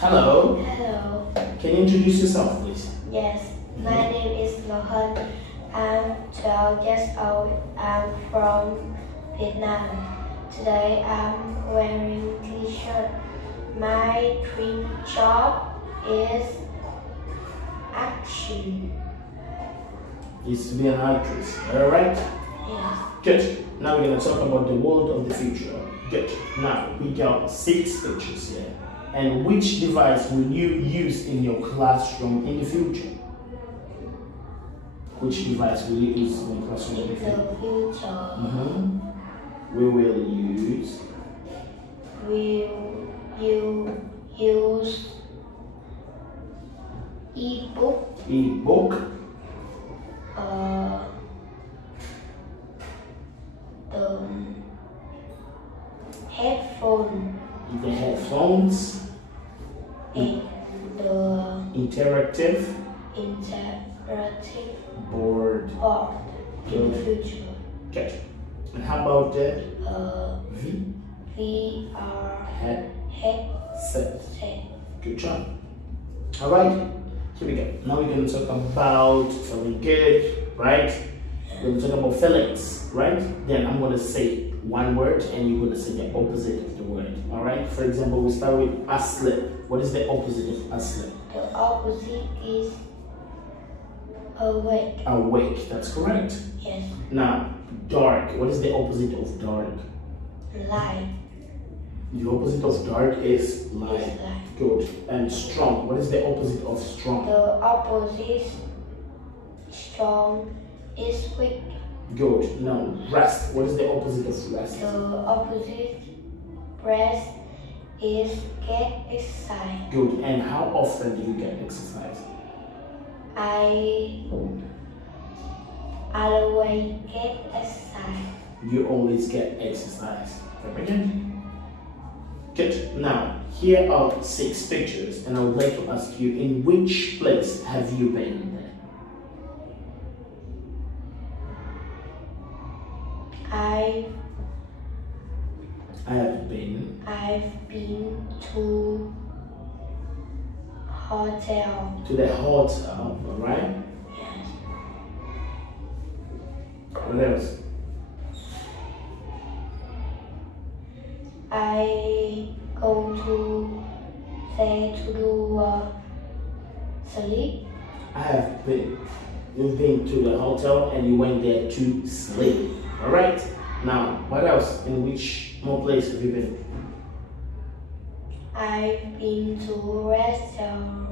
Hello. Hello. Can you introduce yourself, please? Yes, my name is Ngọc. I'm 12 years old. I'm from Vietnam. Today I'm wearing t-shirt. My dream job is action. Is to be an actress. Alright? Yes. Good. Now we're going to talk about the world of the future. Good. Now we got 6 pictures here. And which device will you use in your classroom in the future? Which device will you use in your classroom in the future? We will use. You use e-book. E-book. The headphone. The headphones. And the interactive board in the future. Good. And how about the VR headset? Good job. All right. Here we go. Now we're going to talk about feeling good, right? We're going to talk about feelings, right? Then I'm going to say one word and you're going to say the opposite of the word. All right. For example, we start with asleep. What is the opposite of asleep? The opposite is awake. Awake. That's correct. Yes. Now, dark. What is the opposite of dark? Light. The opposite of dark is light. Good. And strong. What is the opposite of strong? The opposite strong is weak. Good. Now, rest. What is the opposite of rest? The opposite rest is get exercise. Good. And how often do you get exercise? I always get exercise. You always get exercise. Very good. Good. Now, here are 6 pictures, and I would like to ask you, in which place have you been? I've been to hotel. To the hotel, alright? Yes. What else? I go to do sleep. I have been. You've been to the hotel and you went there to sleep. Alright? Now, what else? In which more place have you been? I've been to restaurant.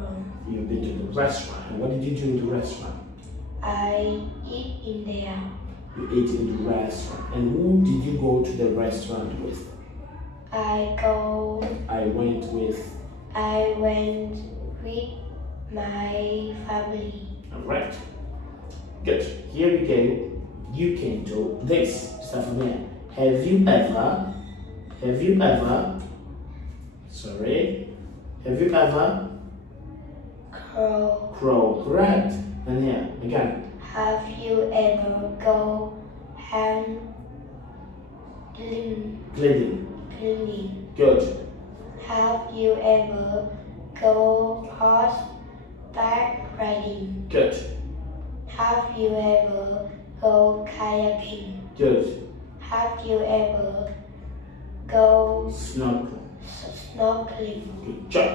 You've been to the restaurant. And what did you do in the restaurant? I eat in there. You ate in the restaurant. And who did you go to the restaurant with? I went with my family. Alright. Good. Here we go. You can do this. Start from here. Have you ever crow? Correct. And here again. Have you ever go cleaning? Good. Have you ever go horseback riding? Good. Have you ever go kayaking? Good. Have you ever go snorkeling? Snorkeling. Good job.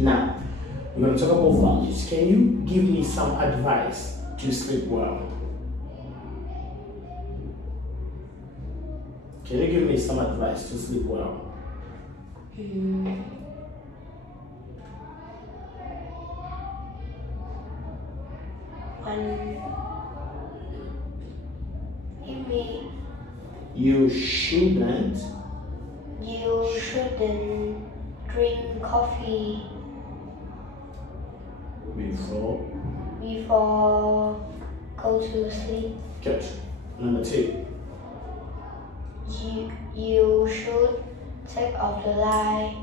Now, we're going to talk about values. Can you give me some advice to sleep well? Can you give me some advice to sleep well? You shouldn't drink coffee before go to sleep. Good. Number 2. You should take off the light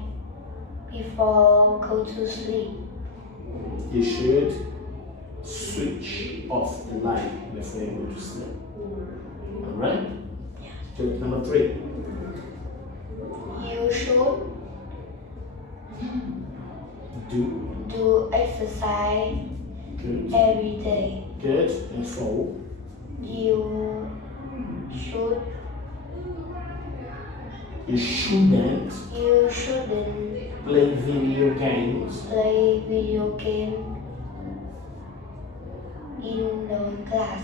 before go to sleep. You should switch off the light before you go to sleep. Alright? Yes. Good. Number 3. You should Do exercise Good. every day. Good. And 4. You shouldn't play video games in the class.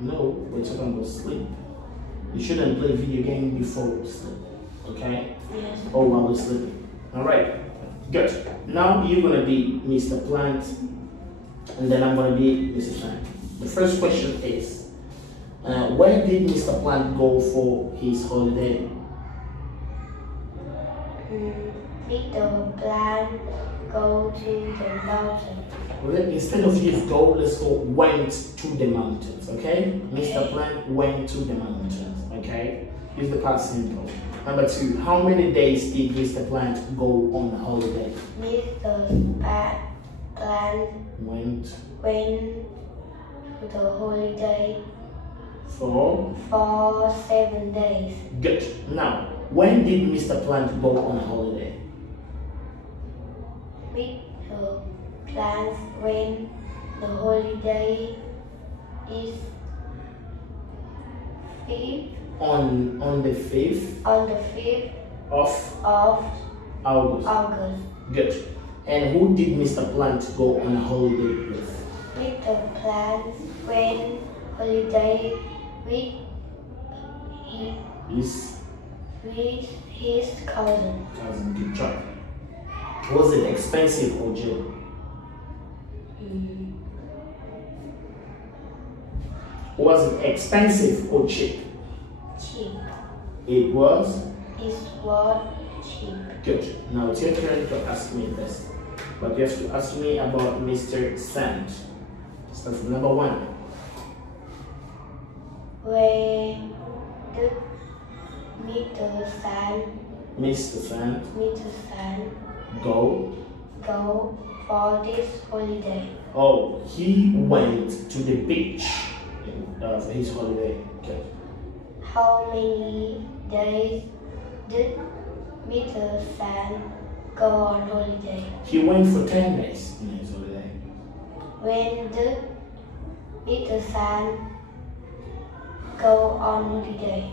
No, we're talking about sleep. You shouldn't play video game before sleep. Okay? Yes. Or while we're sleeping. Alright. Good. Now you're gonna be Mr. Plant and then I'm gonna be Mrs. Plant. The first question is where did Mr. Plant go for his holiday? Mr. Plant go to the mountain. Well, instead of use go, let's go went to the mountains, okay? Mr. Plant went to the mountains, okay? Use the past simple. Number 2, how many days did Mr. Plant go on a holiday? Mr. Plant Went to the holiday for 7 days. Good. Now, when did Mr. Plant go on a holiday? Mr. Plant when the holiday is 5th. On the 5th of August. Good. And who did Mr. Plant go on a holiday with? Mr. Plant went holiday with his cousin. Good job. Was it expensive or cheap? Was it expensive or cheap? Cheap. It was cheap. good. Now it's your turn to ask me this. But you have to ask me about Mr. Sand. So for number 1. Where did Mr. Sand go for this holiday? Oh, he went to the beach for his holiday. Okay. How many days did Mr. Sand go on holiday? He went for 10 days on his holiday. When did Mr. Sand go on holiday?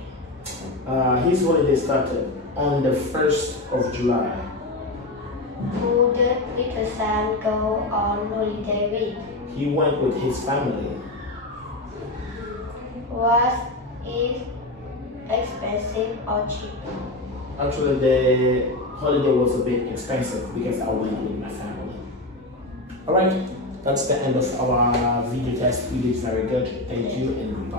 His holiday started on the 1st of July. Who did Mr. Sand go on holiday with? He went with his family. Was it expensive or cheap? Actually, the holiday was a bit expensive because I went with my family. Alright, that's the end of our video test. We did very good. Thank you and goodbye.